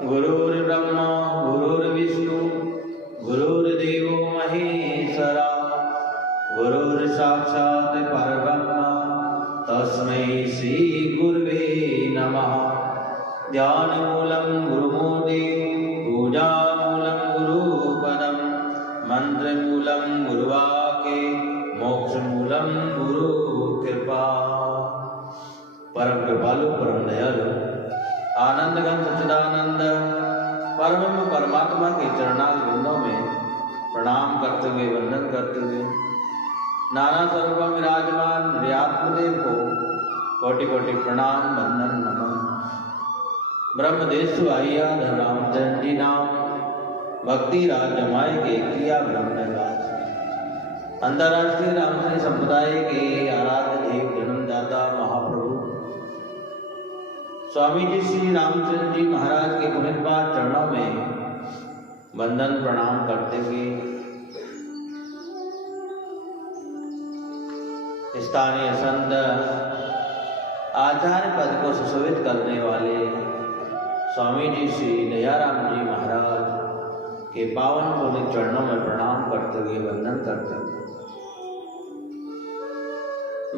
गुरुर्ब्रह्मा गुरुर्विष्णु गुरुर्देवो महेश्वरा गुरुर्साक्षात् परब्रह्म तस्मै श्री गुरुवे नमः। ध्यानमूलं गुरुमूर्ति पूजामूलं गुरुपदं मंत्रमूलं गुरुवाक्ये मोक्षमूलं गुरुकृपा। परम कृपालु परम दयालु आनंदगम सच्चिदानंद परम परमात्मा के चरणाल बिंदों में प्रणाम करते हुए वंदन करते हुए नाना स्वरूप विराजमान आत्मदेव को कोटि कोटि प्रणाम वंदन नमन। ब्रह्मदेश आइया रामचंद्र जी नाम भक्ति राज जमाए के क्रिया ब्रह्मवास अंतर्राष्ट्रीय रामचंद्र संप्रदाय के आराध्य देव जन्मदाता महाप्रभु स्वामी जी श्री रामचंद्र जी महाराज के पुनितपाद चरणों में वंदन प्रणाम करते हुए स्थानीय संत आचार्य पद को सुशोभित करने वाले स्वामी जी श्री दयाराम जी महाराज के पावन पुनित चरणों में प्रणाम करते हुए वंदन करते हुए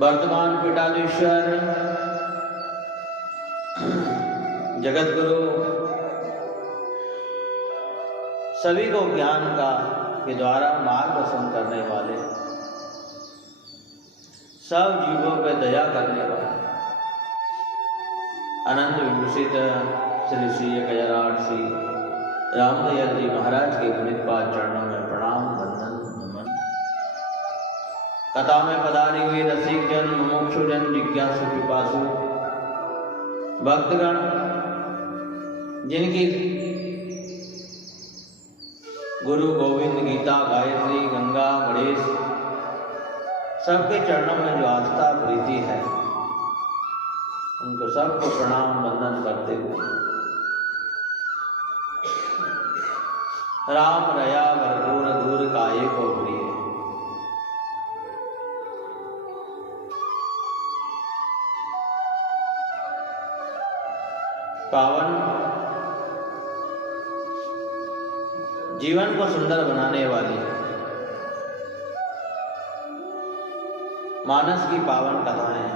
वर्तमान पीठाधीश्वर जगत गुरु सभी को ज्ञान का के द्वारा मार्गदर्शन करने वाले सब जीवों पर दया करने वाले अनंत विभूषित श्री श्री कजराट श्री रामदयाल जी महाराज के पुनितपाद चरणों में प्रणाम वंदन नमन। कथा में पधारे हुए रसिक जन मुमुक्षु जन जिज्ञासु पिपासु भक्तगण जिनकी गुरु गोविंद गीता गायत्री गंगा गणेश सबके चरणों में जो आस्था प्रीति है उनको सबको प्रणाम वंदन करते हुए राम रया भरपूर दूर काये को प्रिय। पावन जीवन को सुंदर बनाने वाली मानस की पावन कथाएं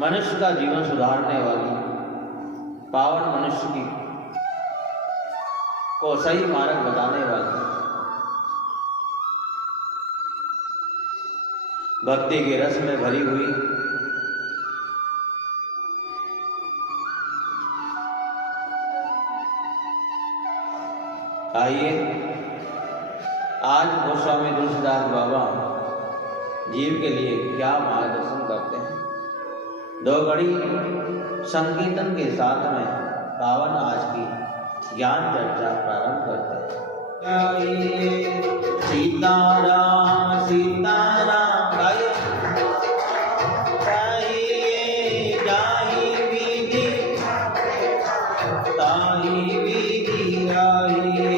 मनुष्य का जीवन सुधारने वाली पावन मनुष्य की को सही मार्ग बताने वाली भक्ति के रस में भरी हुई आइए आज गोस्वामी तुलसीदास बाबा जीव के लिए क्या मार्गदर्शन करते हैं। दो घड़ी संकीर्तन के साथ में पावन आज की ज्ञान चर्चा प्रारंभ करते हैं। सीताराम सीताराम गाइए जाहि विधि ताहि विधि आइए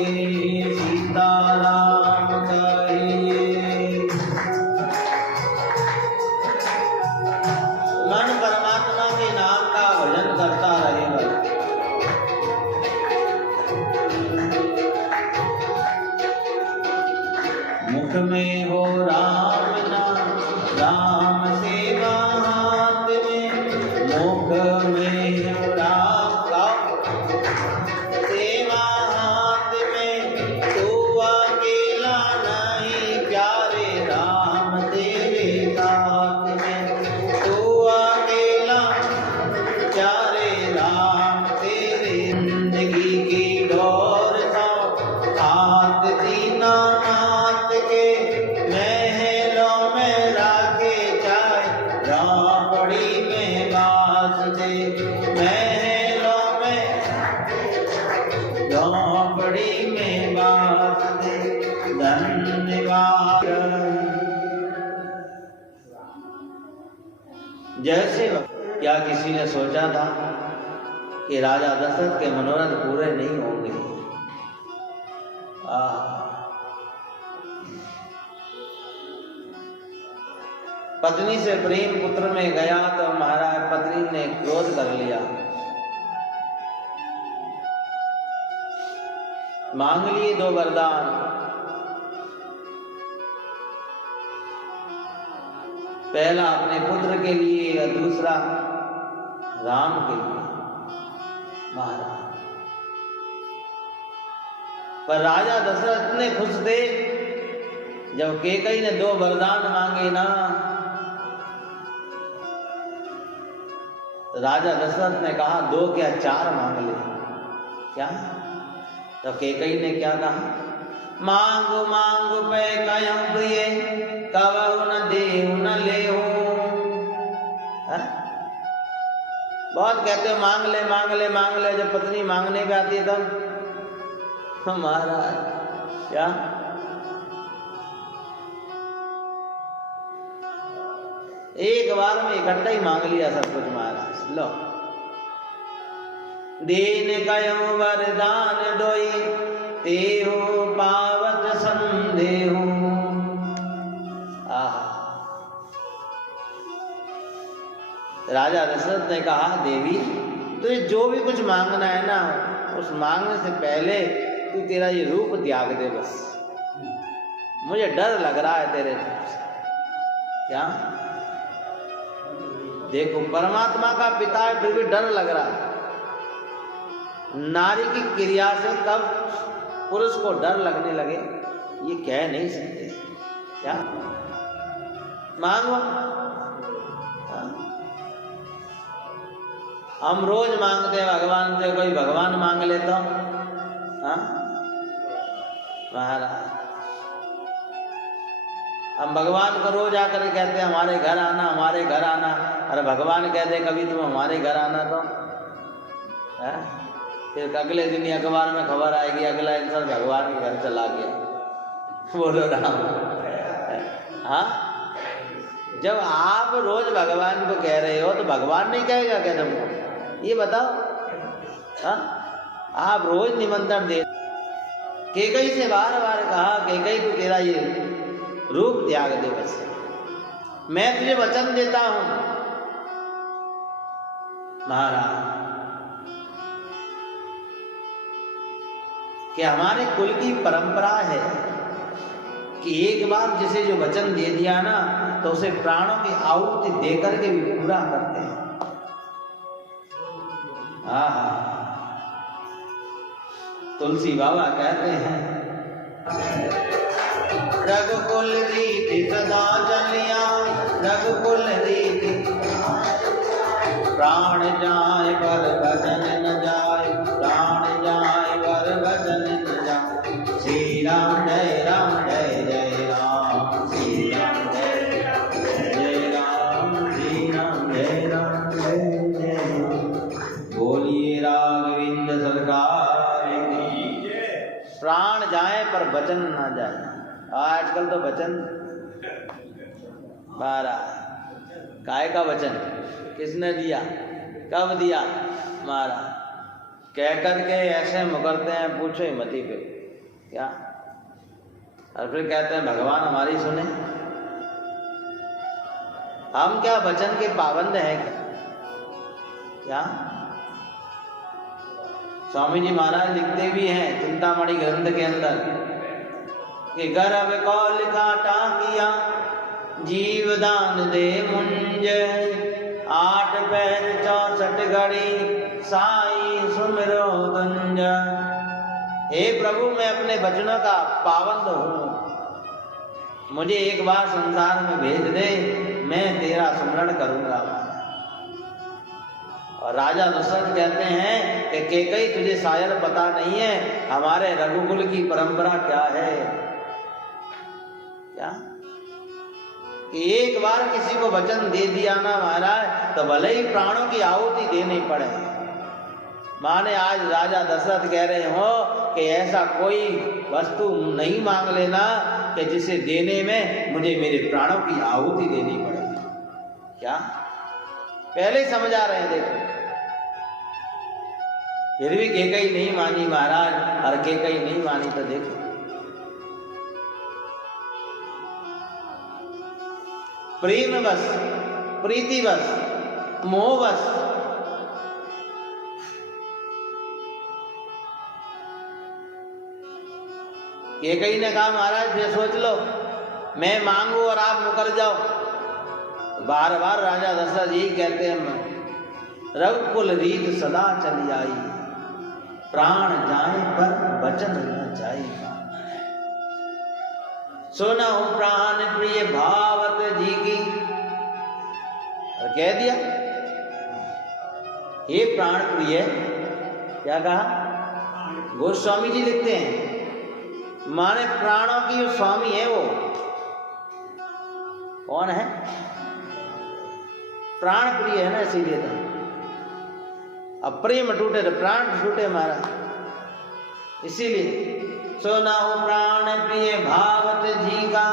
सीताराम गाइए। मन परमात्मा के नाम का भजन करता रहेगा। मुख में हो राम नाम राम सेवा हाथ में मुख में हो राम का सेवा हाथ में तू अकेला नहीं प्यारे राम तेरे साथ में तू अकेला प्यारे राम तेरे जिंदगी की डोर था हाथ दीना हाथ के महलों में राखे जाए रावड़ी में बास दे महलों में रावड़ी में बास दे। धन्यवाद। जैसे क्या किसी ने सोचा था कि राजा दशरथ के मनोरथ पूरे नहीं होंगे। पत्नी से प्रेम पुत्र में गया तो महाराज पत्नी ने क्रोध कर लिया मांग लिए 2 वरदान। पहला अपने पुत्र के लिए और दूसरा राम के लिए महाराज। पर राजा दशरथ इतने खुश थे, जब कैकेयी ने 2 वरदान मांगे ना, राजा दशरथ ने कहा 2 क्या 4 मांग ले। क्या? तो कैकेयी ने क्या कहा? मांगो मांगो पे कयम प्रिय, कवहु न देहु न लेहु। बहुत कहते हो मांग ले मांग ले मांग ले, जब पत्नी मांगने पे आती है तब महाराज क्या? एक बार में इकट्ठा ही मांग लिया सब कुछ महाराज। लो, दीन कयम वरदान दोई, तेहु पावत संदेहु। राजा दशरथ ने कहा देवी, तुझे जो भी कुछ मांगना है ना, उस मांगने से पहले तू तेरा ये रूप त्याग दे बस। मुझे डर लग रहा है तेरे रूप से। क्या? देखो, परमात्मा का पिता है फिर भी डर लग रहा है। नारी की क्रिया से कब पुरुष को डर लगने लगे ये कह नहीं सकते। क्या? मांगो। हम रोज मांगते हैं भगवान से, कोई भगवान मांग लेता हूं। महाराज, हम भगवान को रोज आकर कहते हैं हमारे घर आना, हमारे घर आना। अरे भगवान कहते कभी तुम हमारे घर आना तो है? फिर अगले दिन ही अखबार में खबर आएगी अगला इंसान भगवान के घर चला गया। बोलो राम। हाँ, जब आप रोज भगवान को कह रहे हो तो भगवान नहीं कहेगा क्या तुमको? ये बताओ। हाँ, आप रोज निमंत्रण दे। कैकेयी से बार बार कहा कैकेयी तू तेरा ये रूप त्याग दे बस। मैं तुझे वचन देता हूं महाराज कि हमारे कुल की परंपरा है कि एक बार जिसे जो वचन दे दिया ना, तो उसे प्राणों की आहुति देकर के भी पूरा करते हैं। तुलसी बाबा कहते हैं, रघुकुल रीति सदा चलिया, रघुकुल रीति प्राण जाए पर भजन न जाए, प्राण जाए पर भजन न जाए। श्री राम जय राम जय जय राम, श्री राम जय राम जय राम, श्री राम जय राम जय जय राम। बोलिए राघवेंद्र सरकार की जय। प्राण जाए पर वचन ना जाए। आजकल तो वचन बारा, काय का वचन किसने दिया, कब दिया महाराज, कह करके ऐसे मुकरते हैं पूछो ही मती पे। क्या? और फिर कहते हैं भगवान हमारी सुने। हम क्या वचन के पाबंद हैं क्या? स्वामी जी महाराज लिखते भी हैं चिंतामणि ग्रंथ के अंदर कि गर्भ कौलिका टाकिया, जीवदान दे मुंज, 8 पैर 64 घड़ी, साई सुमिरो दुंज। हे प्रभु, मैं अपने वचनों का पाबंद हूं, मुझे एक बार संसार में भेज दे, मैं तेरा स्मरण करूंगा। और राजा दशरथ कहते हैं कि कैकेयी तुझे शायद पता नहीं है हमारे रघुकुल की परंपरा क्या है। क्या? कि एक बार किसी को वचन दे दिया ना महाराज, तो भले ही प्राणों की आहुति देनी पड़े। माने आज राजा दशरथ कह रहे हो कि ऐसा कोई वस्तु नहीं मांग लेना कि जिसे देने में मुझे मेरे प्राणों की आहुति देनी पड़े। क्या? पहले ही समझा रहे हैं। देखो, फिर भी कैकेयी नहीं मानी महाराज, और कैकेयी नहीं मानी तो देखो प्रेम बस, प्रीति बस, मोह बस कैकेयी ने कहा महाराज फिर सोच लो, मैं मांगू और आप मुकर जाओ। बार बार राजा दशरथ यही कहते हैं, रघुकुल रीत सदा चली आई, प्राण जाए पर वचन न जाए। सुनहु प्राण प्रिय भावत जी की, और कह दिया हे प्राण प्रिय, क्या कहा? गोस्वामी जी लिखते हैं माने प्राणों की जो स्वामी है वो कौन है? प्राण प्रिय है ना, इसीलिए तो अब प्रेम टूटे तो प्राण टूटे महाराज। इसीलिए सुनहु प्राण प्रिय भावत जी का,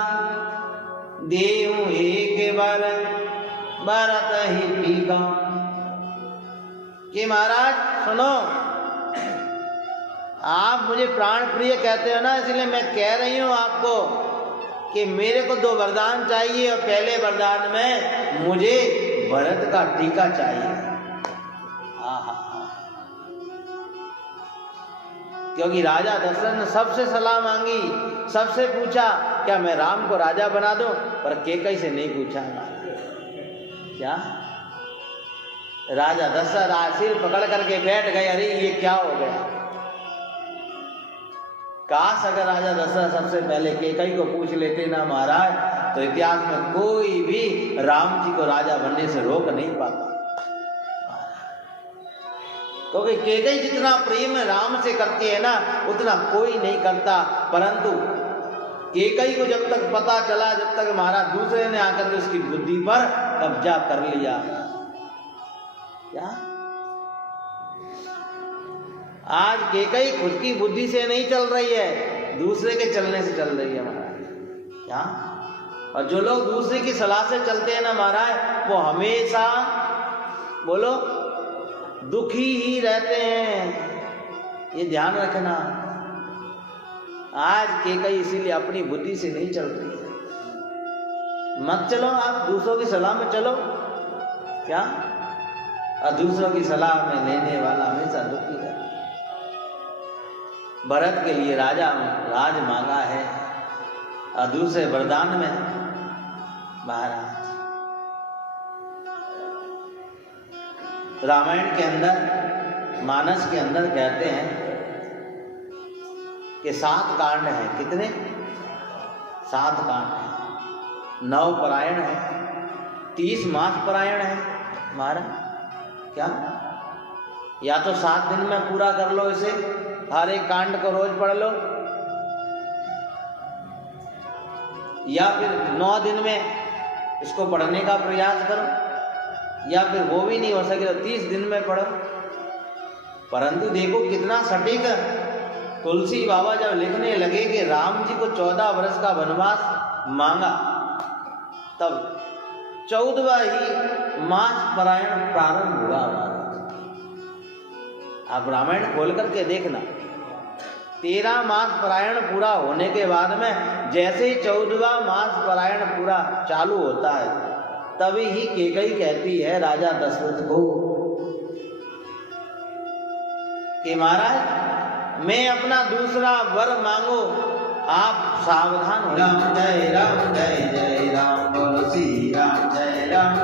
देहु एक बार भरत ही टीका। कि महाराज सुनो, आप मुझे प्राण प्रिय कहते हो ना, इसलिए मैं कह रही हूं आपको कि मेरे को 2 वरदान चाहिए, और पहले वरदान में मुझे भरत का टीका चाहिए। क्योंकि राजा दशरथ ने सबसे सलाह मांगी, सबसे पूछा क्या मैं राम को राजा बना दूं, पर कैकेयी से नहीं पूछा। क्या राजा दशरथ सिर पकड़ करके बैठ गए, अरे ये क्या हो गया। काश अगर राजा दशरथ सबसे पहले कैकेयी को पूछ लेते ना महाराज, तो इतिहास में कोई भी राम जी को राजा बनने से रोक नहीं पाता। क्योंकि कैकेयी जितना प्रेम राम से करती है ना, उतना कोई नहीं करता। परंतु कैकेयी को जब तक पता चला, जब तक महाराज दूसरे ने आकर के उसकी बुद्धि पर कब्जा कर लिया। क्या आज कैकेयी खुद की बुद्धि से नहीं चल रही है, दूसरे के चलने से चल रही है महाराज। क्या? और जो लोग दूसरे की सलाह से चलते हैं ना महाराज, वो हमेशा बोलो दुखी ही रहते हैं, ये ध्यान रखना। आज कैकेयी इसीलिए अपनी बुद्धि से नहीं चल रही है। मत चलो आप दूसरों की सलाह में चलो। क्या? और दूसरों की सलाह में लेने वाला हमेशा दुखी है। भरत के लिए राजा राज मांगा है, और दूसरे वरदान में महाराज रामायण के अंदर, मानस के अंदर कहते हैं कि 7 कांड हैं। कितने? 7 कांड हैं। 9 परायण है, 30 मास परायण है महाराज। क्या? या तो 7 दिन में पूरा कर लो इसे, हर एक कांड को रोज पढ़ लो, या फिर 9 दिन में इसको पढ़ने का प्रयास करो, या फिर वो भी नहीं हो सके तो 30 दिन में पढ़ो। परंतु देखो कितना सटीक तुलसी बाबा जब लिखने लगे कि राम जी को 14 वर्ष का वनवास मांगा, तब 14वां ही मास परायण प्रारंभ हुआ हमारा। आप रामायण खोल करके देखना, 13 मास परायण पूरा होने के बाद में जैसे ही 14वां मास परायण पूरा चालू होता है, तभी ही कैकेयी कहती है राजा दशरथ को कि महाराज मैं अपना दूसरा वर मांगो, आप सावधान हो। राम जय जय राम, बोलो श्री राम जय राम।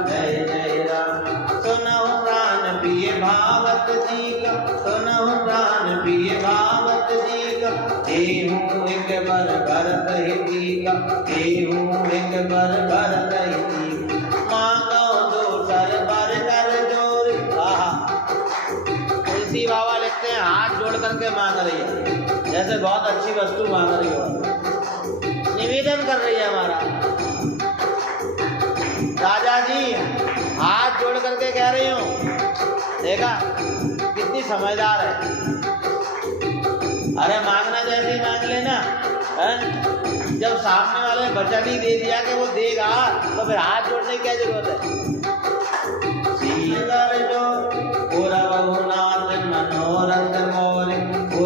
सुनहु प्राण प्रिय भावत जी का, सुनहु प्राण प्रिय भावत जी का, देहु एक बर भरत ही का, देहु एक बर भरत ही, मांगो दूसर बर कर जोर। तुलसी बाबा लिखते हैं हाथ जोड़ करके मांग रही है, जैसे बहुत अच्छी वस्तु मांग रही हो, निवेदन कर रही है हमारा। राजा जी हाथ जोड़ करके कह रही हूं, देखा कितनी समझदार है। अरे मांगना जैसे ही मांग लेना है? जब सामने वाले ने वचन ही दे दिया कि वो देगा, तो फिर हाथ जोड़ने की क्या जरूरत है? रघुनाथ मनोरथ मोर,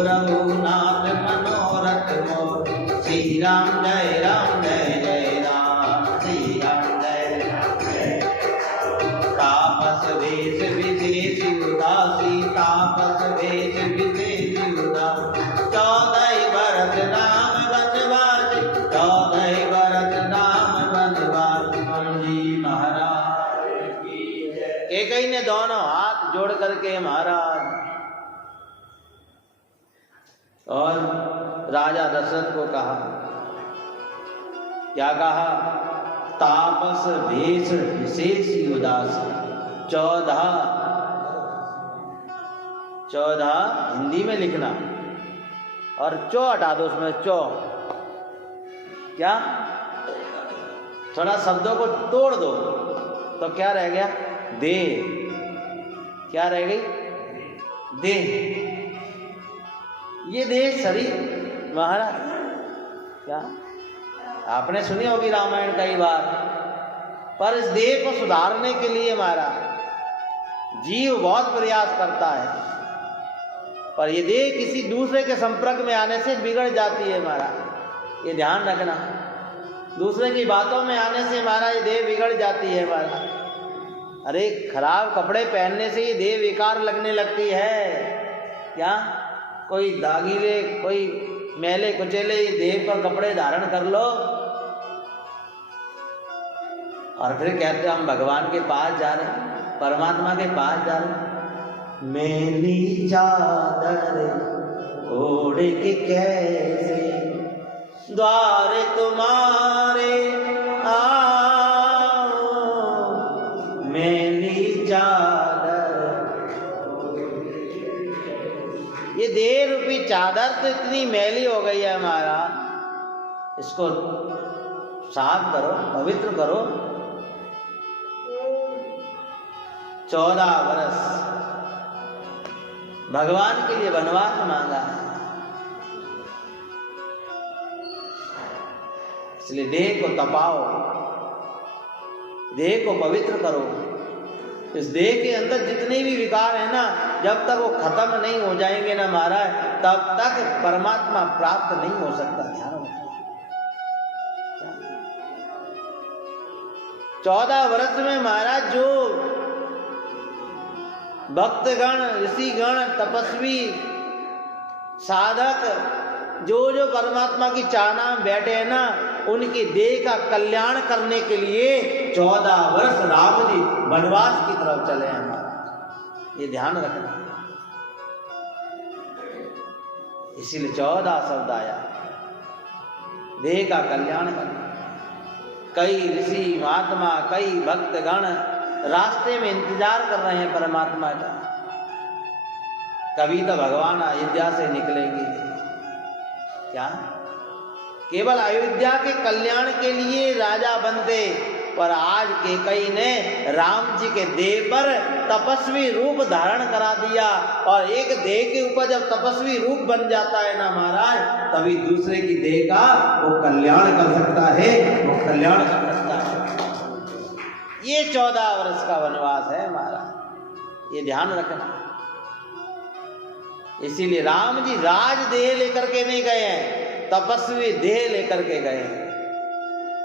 रघुनाथ मनोरथ मोर, श्री राम जय राम श्री राम जय राम। तापस वेश विशेष उदासी, तापस वेश विशेष उदासी, 14 वर्ष राम बन और राजा दशरथ को कहा, क्या कहा? तापस भेष विशेष उदास। 14 हिंदी में लिखना और चौ हटा दो, उसमें चौ। क्या? थोड़ा शब्दों को तोड़ दो तो क्या रह गया? दे। क्या रह गई? दे। ये देह शरीर महाराज, क्या आपने सुनी होगी रामायण कई बार, पर इस देह को सुधारने के लिए महाराज जीव बहुत प्रयास करता है, पर ये देह किसी दूसरे के संपर्क में आने से बिगड़ जाती है महाराज। ये ध्यान रखना, दूसरे की बातों में आने से महाराज ये देह बिगड़ जाती है महाराज। अरे खराब कपड़े पहनने से ये देह बेकार लगने लगती है। क्या? कोई दागीले, कोई मैले कुचेले देह पर कपड़े धारण कर लो और फिर कहते हम भगवान के पास जा रहे हैं, परमात्मा के पास जा रहे हैं। मैली चादर ओढ़ के कैसे द्वार तुम्हारे आओ, मैली चादर। ये देह रूपी चादर तो इतनी मैली हो गई है हमारा, इसको साफ करो, पवित्र करो। 14 वर्ष भगवान के लिए वनवास मांगा है, इसलिए देह को तपाओ, देह को पवित्र करो। इस देह के अंदर जितने भी विकार है ना, जब तक वो खत्म नहीं हो जाएंगे ना महाराज, तब तक परमात्मा प्राप्त नहीं हो सकता। ध्यान रखना। 14 वर्ष में महाराज जो भक्तगण, ऋषिगण, तपस्वी, साधक जो जो परमात्मा की चाहना में बैठे हैं ना, उनकी देह का कल्याण करने के लिए 14 वर्ष राम जी वनवास की तरफ चले हैं हमारा। ये ध्यान रखना। इसीलिए 14 शब्द आया, देह का कल्याण करना। कई ऋषि महात्मा, कई भक्तगण रास्ते में इंतजार कर रहे हैं परमात्मा का, कभी तो भगवान अयोध्या से निकलेंगे। क्या? केवल अयोध्या के कल्याण के लिए राजा बनते, पर आज केकई ने राम जी के देह पर तपस्वी रूप धारण करा दिया, और एक देह के ऊपर जब तपस्वी रूप बन जाता है ना महाराज, तभी दूसरे की देह का वो कल्याण कर सकता है, वो कल्याण कर सकता है। ये 14 वर्ष का वनवास है महाराज, ये ध्यान रखना। इसीलिए राम जी राज देह लेकर के नहीं गए हैं, तपस्वी देह लेकर के गए हैं।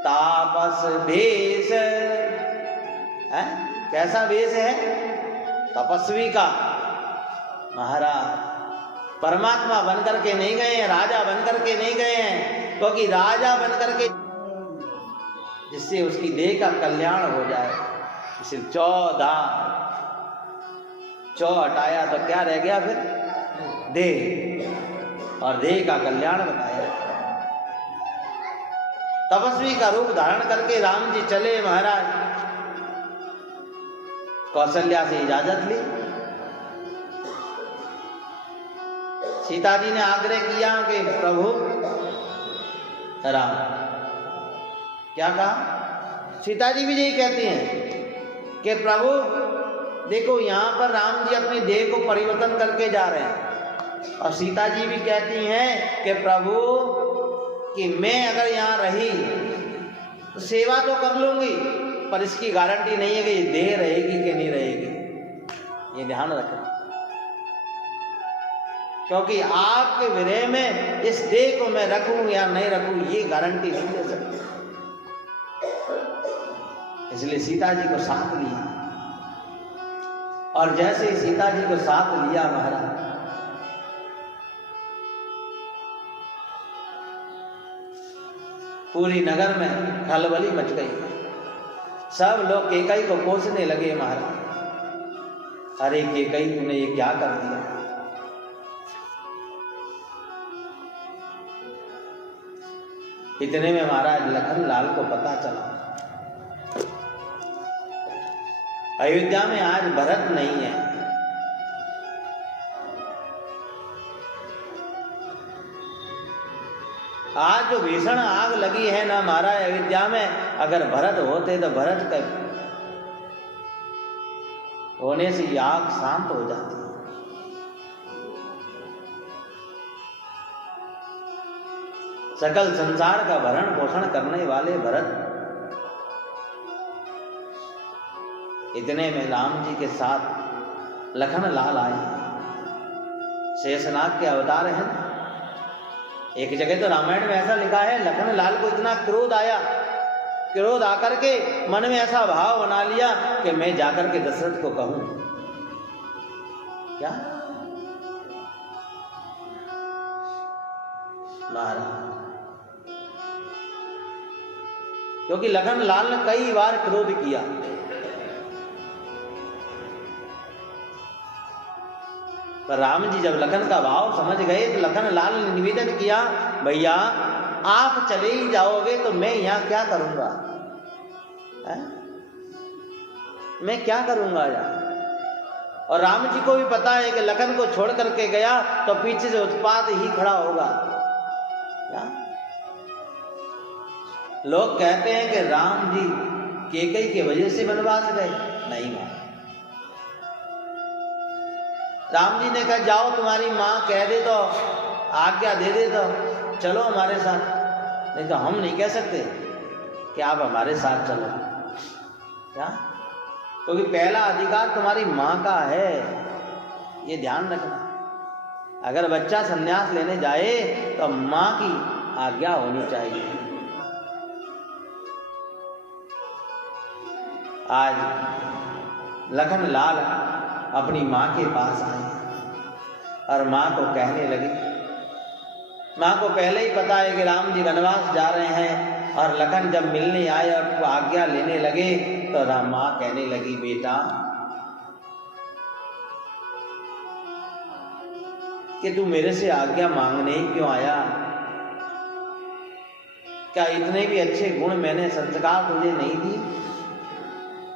तापस भेष है, कैसा वेश है? तपस्वी का महाराज। परमात्मा बनकर के नहीं गए हैं, राजा बनकर के नहीं गए हैं, क्योंकि राजा बनकर के जिससे उसकी देह का कल्याण हो जाए। इसे 14 हटाया तो क्या रह गया फिर? देह, और देह का कल्याण बताया। तपस्वी का रूप धारण करके राम जी चले महाराज, कौशल्या से इजाजत ली। सीता जी ने आग्रह किया कि प्रभु राम, क्या कहा? सीता जी भी यही कहती हैं कि प्रभु देखो, यहाँ पर राम जी अपनी देह को परिवर्तन करके जा रहे हैं, और सीता जी भी कहती हैं कि प्रभु कि मैं अगर यहाँ रही तो सेवा तो कर लूंगी, पर इसकी गारंटी नहीं है कि ये देह रहेगी कि नहीं रहेगी। ये ध्यान रखना, क्योंकि आपके विरह में इस देह को मैं रखूं या नहीं रखूं, ये गारंटी नहीं दे सकती। इसलिए सीता जी को साथ लिया, और जैसे ही सीता जी को साथ लिया महाराज, पूरी नगर में खलबली मच गई। सब लोग केकई को कोसने लगे महाराज, अरे केकई तूने ये क्या कर दिया? इतने में महाराज लखन लाल को पता चला अयोध्या में आज भरत नहीं है। आज जो भीषण आग लगी है ना महाराज अयोध्या में, अगर भरत होते तो भरत का होने से ये आग शांत हो जाती। सकल संसार का भरण पोषण करने वाले भरत, इतने में राम जी के साथ लखन लाल आए। शेषनाग के अवतार हैं। एक जगह तो रामायण में ऐसा लिखा है, लखन लाल को इतना क्रोध आया, क्रोध आकर के मन में ऐसा भाव बना लिया कि मैं जाकर के दशरथ को कहूं क्या महाराज, क्योंकि लखन लाल ने कई बार क्रोध किया। पर राम जी जब लखन का भाव समझ गए तो लखन लाल ने निवेदन किया, भैया आप चले ही जाओगे तो मैं यहां क्या करूंगा है? मैं क्या करूंगा यहाँ? और राम जी को भी पता है कि लखन को छोड़ करके गया तो पीछे से उत्पात ही खड़ा होगा। लोग कहते हैं कि राम जी कैकेयी की वजह से वनवास गए, नहीं मां। राम जी ने कहा जाओ तुम्हारी माँ कह दे तो आज्ञा दे दे तो चलो हमारे साथ, नहीं तो हम नहीं कह सकते कि आप हमारे साथ चलो। क्या? क्योंकि पहला अधिकार तुम्हारी माँ का है, ये ध्यान रखना। अगर बच्चा संन्यास लेने जाए तो माँ की आज्ञा होनी चाहिए। आज लखन लाल अपनी माँ के पास आए और माँ को कहने लगे, माँ को पहले ही पता है कि राम जी वनवास जा रहे हैं, और लखन जब मिलने आए और आज्ञा लेने लगे तो राम माँ कहने लगी, बेटा कि तू मेरे से आज्ञा मांगने ही क्यों आया? क्या इतने भी अच्छे गुण मैंने संस्कार तुझे नहीं दी?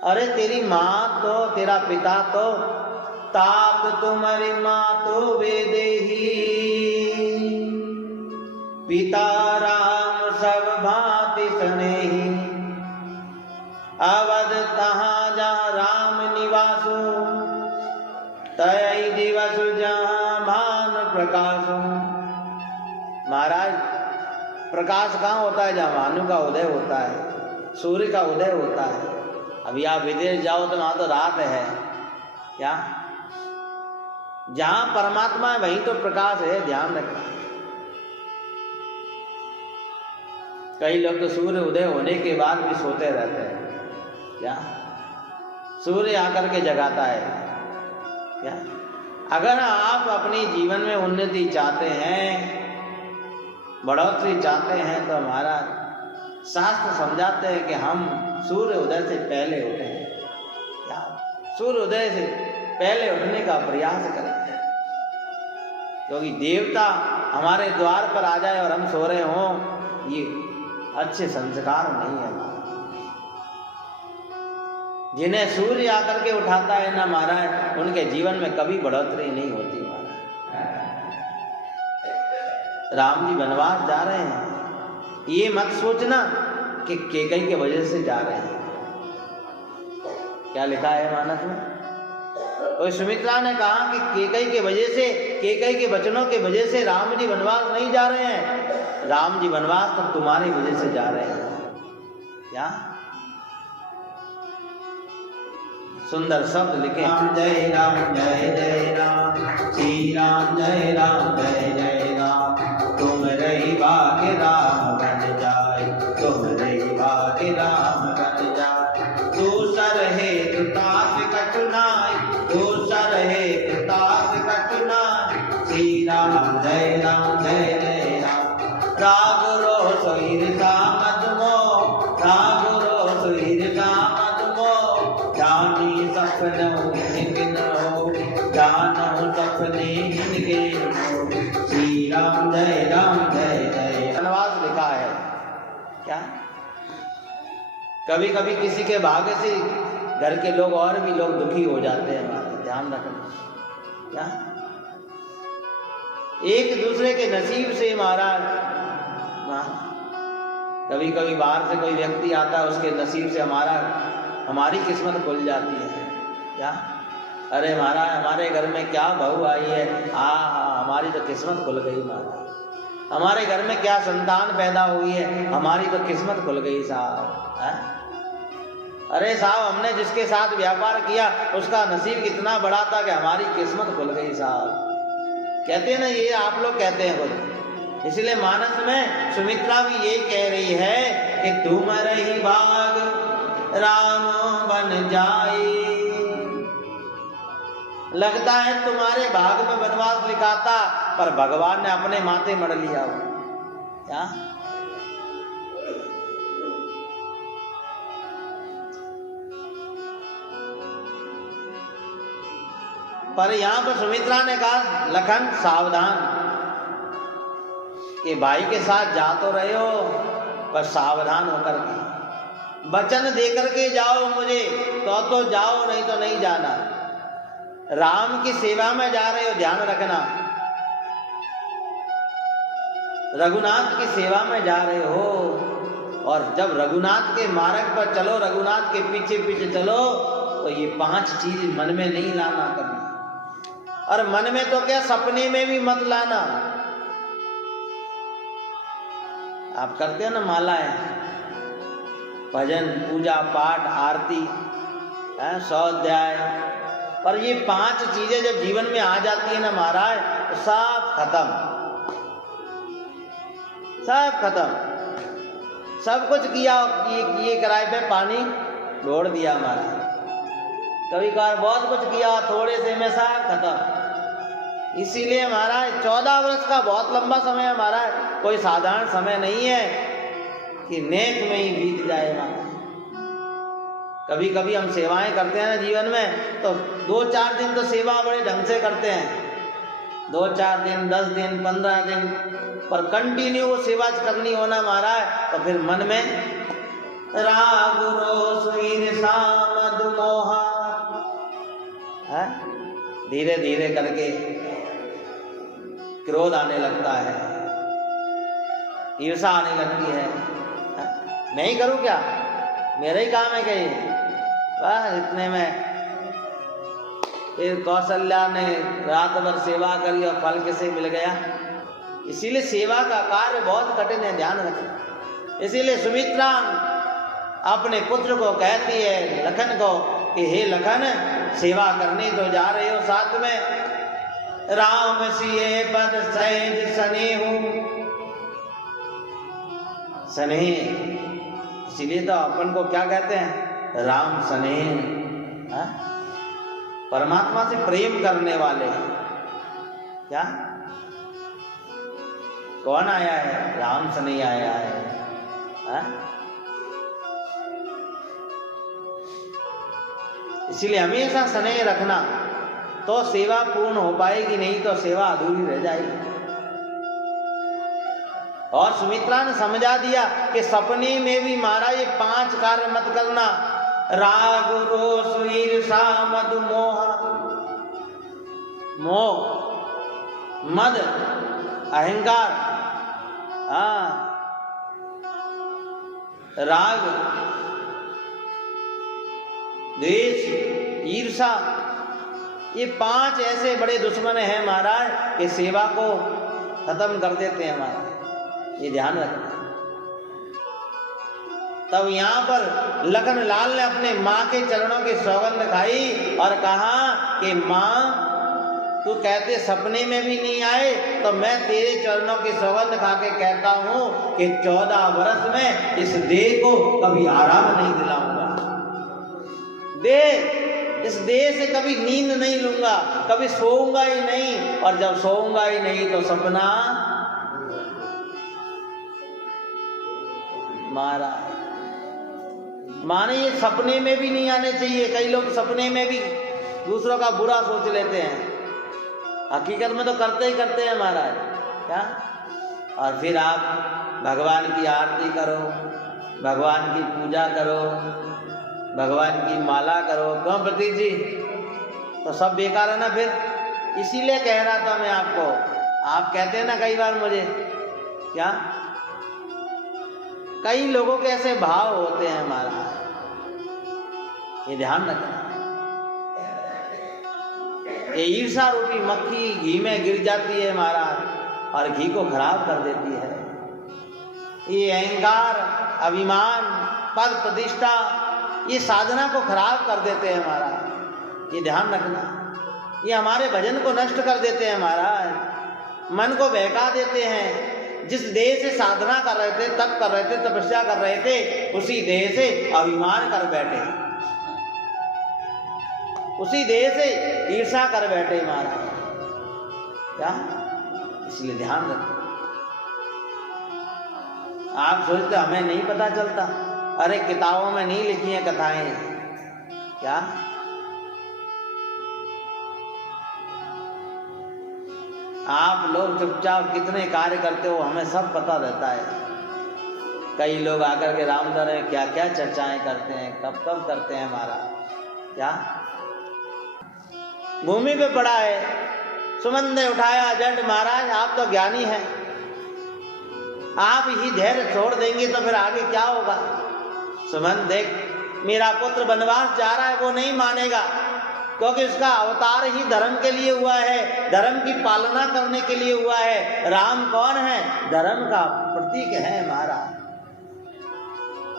अरे तेरी माँ तो, तेरा पिता तो तात तुम्हारी माँ तो वेदेही, पिता राम सब भांति स्नेही, अवध तहाँ जहाँ राम निवासो, तय दिवस जहाँ भान प्रकाशो। महाराज प्रकाश कहाँ होता है? जहाँ भानु का उदय होता है, सूर्य का उदय होता है। अभी आप विदेश जाओ तो वहां तो रात है क्या? जहां परमात्मा है वहीं तो प्रकाश है, ध्यान रखना। कई लोग तो सूर्य उदय होने के बाद भी सोते रहते हैं क्या? सूर्य आकर के जगाता है क्या? अगर आप अपने जीवन में उन्नति चाहते हैं, बढ़ोतरी चाहते हैं, तो हमारा शास्त्र समझाते हैं कि हम सूर्य उदय से पहले उठे क्या? सूर्य उदय से पहले उठने का प्रयास करें, क्योंकि देवता हमारे द्वार पर आ जाए और हम सो रहे हों, ये अच्छे संस्कार नहीं है। जिन्हें सूर्य आकर के उठाता है ना महाराज, उनके जीवन में कभी बढ़ोतरी नहीं होती महाराज। राम जी वनवास जा रहे हैं, ये मत सोचना कि कैकेयी की वजह से जा रहे हैं। क्या लिखा है मानस में? और सुमित्रा ने कहा कि कैकेयी की वजह से, कैकेयी के वचनों के वजह से राम जी वनवास नहीं जा रहे हैं। राम जी वनवास तो तुम्हारी वजह से जा रहे हैं। क्या सुंदर शब्द लिखे, जय राम जय जय राम, श्री राम जय राम जय जय राम। तुम रही भाग्य राम बन जाए, तुम रही भाग्य राम बन जाए। दूसर है कृतार्थ कठिनाई, दूसर है कृतार्थ कठिनाई। श्री राम जय राम जय जय राम। राग रोष ईर्षा मत मोह, राग रोष ईर्षा मत मोह। जानी सपने हिनके हो, जानो सपने हिनके हो। श्री राम जय राम जय जय। वनवास लिखा है कभी कभी किसी के भाग्य से घर के लोग और भी लोग दुखी हो जाते हैं महाराज, ध्यान रखना। क्या एक दूसरे के नसीब से महाराज, कभी कभी बाहर से कोई व्यक्ति आता है, उसके नसीब से हमारी किस्मत खुल जाती है। क्या अरे महाराज हमारे घर में क्या बहू आई है, हमारी तो किस्मत खुल गई महाराज। हमारे घर में क्या संतान पैदा हुई है, हमारी तो किस्मत खुल गई साहब। अरे साहब हमने जिसके साथ व्यापार किया उसका नसीब कितना बड़ा था कि हमारी किस्मत खुल गई साहब। कहते हैं ना, ये आप लोग कहते हैं खुद। इसलिए मानस में सुमित्रा भी यही कह रही है कि तुम रही भाग राम बन जाए। लगता है तुम्हारे भाग में वनवास लिखा था, पर भगवान ने अपने माथे मढ़ लिया हो। क्या पर यहां पर सुमित्रा ने कहा लखन सावधान, कि भाई के साथ जा तो रहे हो पर सावधान होकर के, वचन देकर के जाओ मुझे, तो जाओ नहीं तो नहीं जाना। राम की सेवा में जा रहे हो, ध्यान रखना। रघुनाथ की सेवा में जा रहे हो, और जब रघुनाथ के मार्ग पर चलो, रघुनाथ के पीछे पीछे चलो, तो ये 5 चीज मन में नहीं लाना कभी। और मन में तो क्या, सपने में भी मत लाना। आप करते हो ना मालाएं, भजन पूजा पाठ आरती, स्वाध्याय, पर ये 5 चीजें जब जीवन में आ जाती है ना महाराज, तो सब खत्म, सब खत्म। सब कुछ किया, ये किराए पे पानी छोड़ दिया महाराज। कभी कभार बहुत कुछ किया, थोड़े से में सब खत्म। इसीलिए महाराज 14 वर्ष का बहुत लंबा समय है महाराज, कोई साधारण समय नहीं है कि नेक में ही बीत जाए महाराज। कभी कभी हम सेवाएं करते हैं ना जीवन में, तो 2-4 दिन तो सेवा बड़े ढंग से करते हैं, 2-4 दिन 10 दिन 15 दिन, पर कंटिन्यू वो सेवा करनी होना महाराज, तो फिर मन में राग रोष ईर्ष्या मद मोह, धीरे धीरे करके क्रोध आने लगता है, ईर्ष्या आने लगती है। मैं ही करूं क्या, मेरा ही काम है कहीं, बस इतने में फिर कौशल्या ने रात भर सेवा करी और फल कैसे मिल गया। इसीलिए सेवा का कार्य बहुत कठिन है, ध्यान रखें। इसीलिए सुमित्रा अपने पुत्र को कहती है लखन को कि हे लखन, सेवा करने तो जा रहे हो, साथ में राम सिए पद सहज स्नेहु, स्नेह, इसीलिए तो अपन को क्या कहते हैं, राम स्नेह, परमात्मा से प्रेम करने वाले। क्या कौन आया है, राम स्नेह आया है। इसीलिए हमेशा स्नेह रखना, तो सेवा पूर्ण हो पाएगी, नहीं तो सेवा अधूरी रह जाएगी। और सुमित्रा ने समझा दिया कि सपने में भी महाराज ये 5 कार्य मत करना, राग रोष ईर्ष्या मद मोह, मोह मद अहंकार, राग द्वेष ईर्ष्या, ये 5 ऐसे बड़े दुश्मन हैं महाराज कि सेवा को खत्म कर देते हैं महाराज, ये ध्यान रखना। तब यहाँ पर लखन लाल ने अपने माँ के चरणों की सौगंध खाई और कहा कि माँ तू कहते सपने में भी नहीं आए, तो मैं तेरे चरणों की सौगंध खा के कहता हूँ कि 14 वर्ष में इस देह को कभी आराम नहीं दिलाऊंगा, इस देह से कभी नींद नहीं लूंगा, कभी सोऊंगा ही नहीं, और जब सोऊंगा ही नहीं तो सपना मारा। माने ये सपने में भी नहीं आने चाहिए। कई लोग सपने में भी दूसरों का बुरा सोच लेते हैं, हकीकत में तो करते ही करते हैं महाराज। क्या, और फिर आप भगवान की आरती करो, भगवान की पूजा करो, भगवान की माला करो। क्यों प्रतीक जी? तो सब बेकार है ना फिर। इसीलिए कह रहा था मैं आपको। आप कहते हैं ना कई बार मुझे, क्या कई लोगों के ऐसे भाव होते हैं हमारा, ये ध्यान रखना। ये ईर्षा रूपी मक्खी घी में गिर जाती है महाराज और घी को खराब कर देती है। ये अहंकार, अभिमान, पद प्रतिष्ठा, ये साधना को खराब कर देते हैं महाराज, ये ध्यान रखना। ये हमारे भजन को नष्ट कर देते हैं महाराज, मन को बहका देते हैं। जिस देह से साधना कर रहे थे, तप कर रहे थे, तपस्या कर रहे थे, उसी देह से अभिमान कर बैठे, उसी देह से ईर्षा कर बैठे महाराज। क्या? इसलिए ध्यान रखो। आप सोचते हमें नहीं पता चलता? अरे किताबों में नहीं लिखी हैं कथाएं, क्या? आप लोग चुपचाप कितने कार्य करते हो हमें सब पता रहता है। कई लोग आकर के रामदर में क्या क्या चर्चाएं करते हैं, कब कब करते हैं हमारा, क्या? भूमि पे पड़ा है, सुमन ने उठाया जट। महाराज आप तो ज्ञानी हैं, आप ही धैर्य छोड़ देंगे तो फिर आगे क्या होगा? सुमन देख, मेरा पुत्र वनवास जा रहा है, वो नहीं मानेगा, क्योंकि उसका अवतार ही धर्म के लिए हुआ है, धर्म की पालना करने के लिए हुआ है। राम कौन है? धर्म का प्रतीक है महाराज।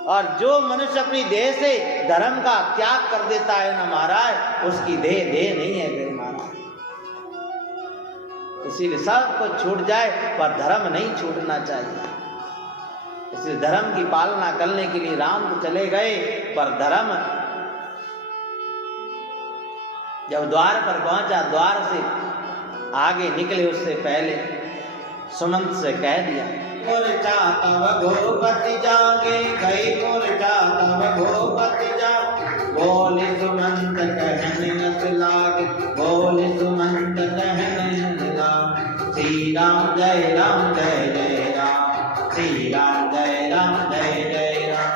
और जो मनुष्य अपनी देह से धर्म का त्याग कर देता है ना महाराज, उसकी देह नहीं है फिर महाराज। इसीलिए सब कुछ छूट जाए पर धर्म नहीं छूटना चाहिए। इसलिए धर्म की पालना करने के लिए राम तो चले गए, पर धर्म जब द्वार पर पहुंचा, द्वार से आगे निकले उससे पहले सुमंत से कह दिया, मूर्छा तव भूपति जागे, कई मूर्छा तव भूपति जागे। बोले सुमंत कहने नस लागे, बोले सुमंत कहने नस लागे। श्री राम जय राम जय जय राम, श्री राम जय राम जय जय राम।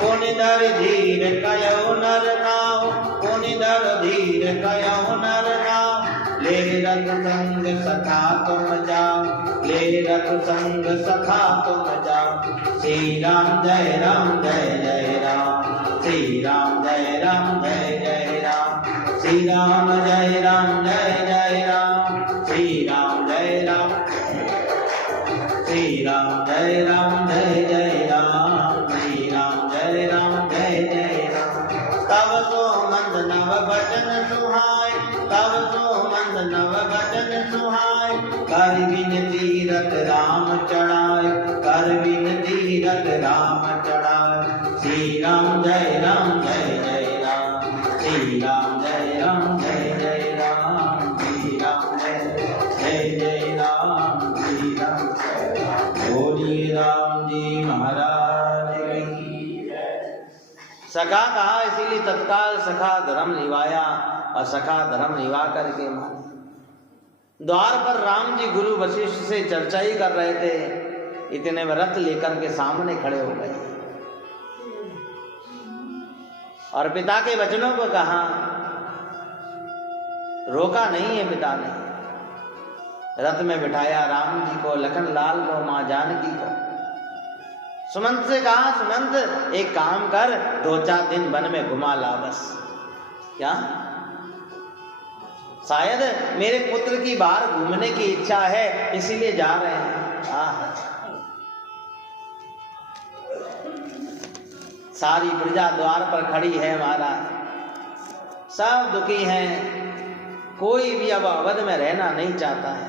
पुनि धर धीर कयो नर नाम, पुनि धर धीर कयो नर नाम। ले रघु संग सखा तुम जाओ, ले रघु संग सखा तुम जाओ। श्री राम जय जय राम, श्री राम जय जय राम। श्री राम जय जय राम, श्री राम जय राम, श्री राम जय जय राम, श्री राम जय जय राम। तब सो मंद नव बचन सुहाय, तब सो मंद नव बचन सुहाय। कर विनती रत राम चढ़ाए, कर विनती रत राम चढ़ाए। श्री राम जय जय राम, श्री राम जय जय राम, श्री राम जय जय राम, श्री राम जय राम। बोलिए राम जी महाराज की जय। सखा कहा इसीलिए तत्काल सखा धर्म निभाया, और सखा धर्म निभा करके माने। द्वार पर राम जी गुरु वशिष्ठ से चर्चा ही कर रहे थे, इतने में रथ लेकर के सामने खड़े हो गए और पिता के वचनों को कहा, रोका नहीं है पिता ने। रथ में बिठाया राम जी को, लखन लाल को, मां जानकी को। सुमंत से कहा, सुमंत एक काम कर, 2-4 दिन वन में घुमा ला बस। क्या? शायद मेरे पुत्र की बाहर घूमने की इच्छा है, इसीलिए जा रहे हैं। सारी प्रजा द्वार पर खड़ी है महाराज, सब दुखी हैं, कोई भी अब अवध में रहना नहीं चाहता है।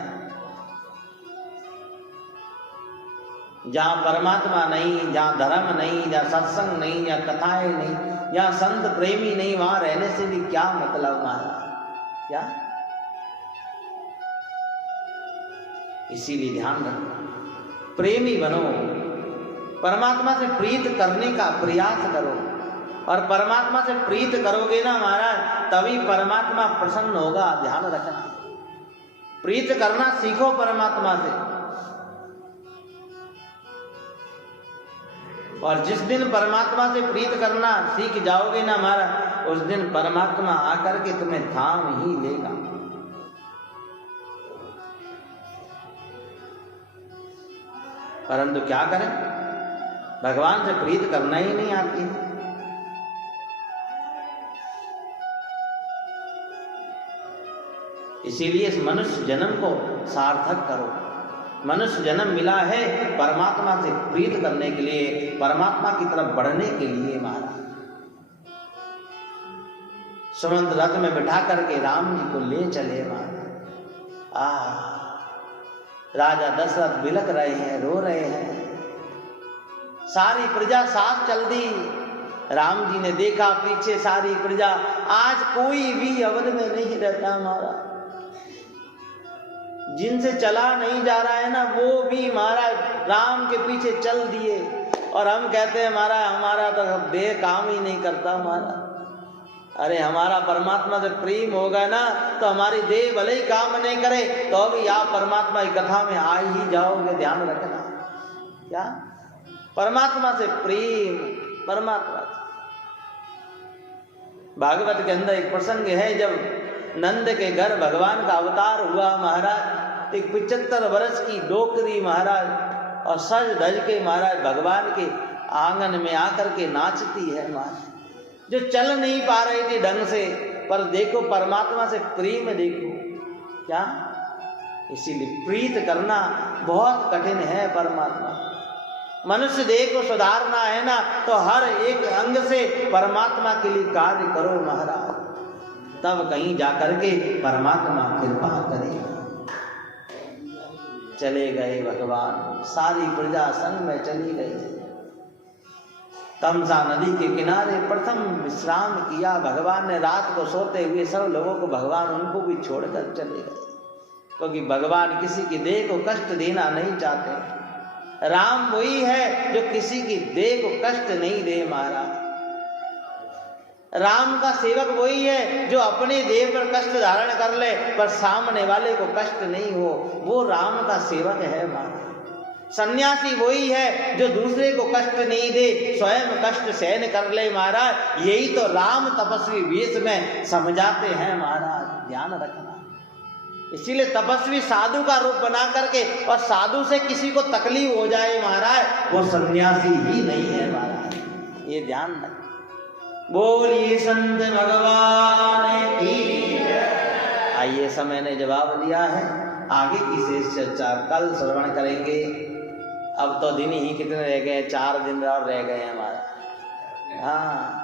जहाँ परमात्मा नहीं, जहाँ धर्म नहीं, जहाँ सत्संग नहीं, जहाँ कथाएं नहीं, जहाँ संत प्रेमी नहीं, वहां रहने से भी क्या मतलब महाराज? क्या? इसीलिए ध्यान रखो, प्रेमी बनो, परमात्मा से प्रीत करने का प्रयास करो। और परमात्मा से प्रीत करोगे ना महाराज, तभी परमात्मा प्रसन्न होगा। ध्यान रखना, प्रीत करना सीखो परमात्मा से। और जिस दिन परमात्मा से प्रीत करना सीख जाओगे ना महाराज, उस दिन परमात्मा आकर के तुम्हें थाम ही लेगा। परंतु क्या करें, भगवान से प्रीत करना ही नहीं आती है। इसीलिए इस मनुष्य जन्म को सार्थक करो। मनुष्य जन्म मिला है परमात्मा से प्रीत करने के लिए, परमात्मा की तरफ बढ़ने के लिए। महाराज सुमंत रथ में बिठा करके राम जी को ले चले। महाराज राजा दशरथ बिलक रहे हैं, रो रहे हैं, सारी प्रजा साथ चल दी। राम जी ने देखा पीछे सारी प्रजा, आज कोई भी अवध में नहीं रहता। महाराज जिनसे चला नहीं जा रहा है ना, वो भी महाराज राम के पीछे चल दिए। और हम कहते हैं महाराज हमारा तो देह काम ही नहीं करता। महाराज अरे हमारा परमात्मा से प्रेम होगा ना तो हमारी देह भले ही काम नहीं करे तो भी आप परमात्मा की कथा में आ ही जाओगे। ध्यान रखना, क्या परमात्मा से प्रेम, परमात्मा से। भागवत के अंदर एक प्रसंग है, जब नंद के घर भगवान का अवतार हुआ महाराज, एक 75 वर्ष की डोकरी महाराज और सज धज के महाराज भगवान के आंगन में आकर के नाचती है महाराज, जो चल नहीं पा रही थी ढंग से। पर देखो परमात्मा से प्रेम देखो क्या। इसीलिए प्रीत करना बहुत कठिन है। परमात्मा मनुष्य देह को सुधारना है ना तो हर एक अंग से परमात्मा के लिए कार्य करो महाराज, तब कहीं जाकर के परमात्मा कृपा करेगा। चले गए भगवान, सारी प्रजा संग में चली गई। तमसा नदी के किनारे प्रथम विश्राम किया भगवान ने। रात को सोते हुए सब लोगों को भगवान उनको भी छोड़कर चले गए, क्योंकि भगवान किसी की देह को कष्ट देना नहीं चाहते। राम वही है जो किसी की देह को कष्ट नहीं दे। महाराज राम का सेवक वही है जो अपने देह पर कष्ट धारण कर ले पर सामने वाले को कष्ट नहीं हो, वो राम का सेवक है। महाराज सन्यासी वही है जो दूसरे को कष्ट नहीं दे, स्वयं कष्ट सहन कर ले। महाराज यही तो राम तपस्वी वेश में समझाते हैं। महाराज ध्यान रखना, इसीलिए तपस्वी साधु का रूप बना करके, और साधु से किसी को तकलीफ हो जाए महाराज वो सन्यासी ही नहीं है। महाराज ये ध्यान रखना। बोलिए संत भगवान की। आइए समय ने जवाब दिया है, आगे की शेष चर्चा कल श्रवण करेंगे। अब तो दिन ही कितने रह गए, 4 दिन और रह गए हमारा। हाँ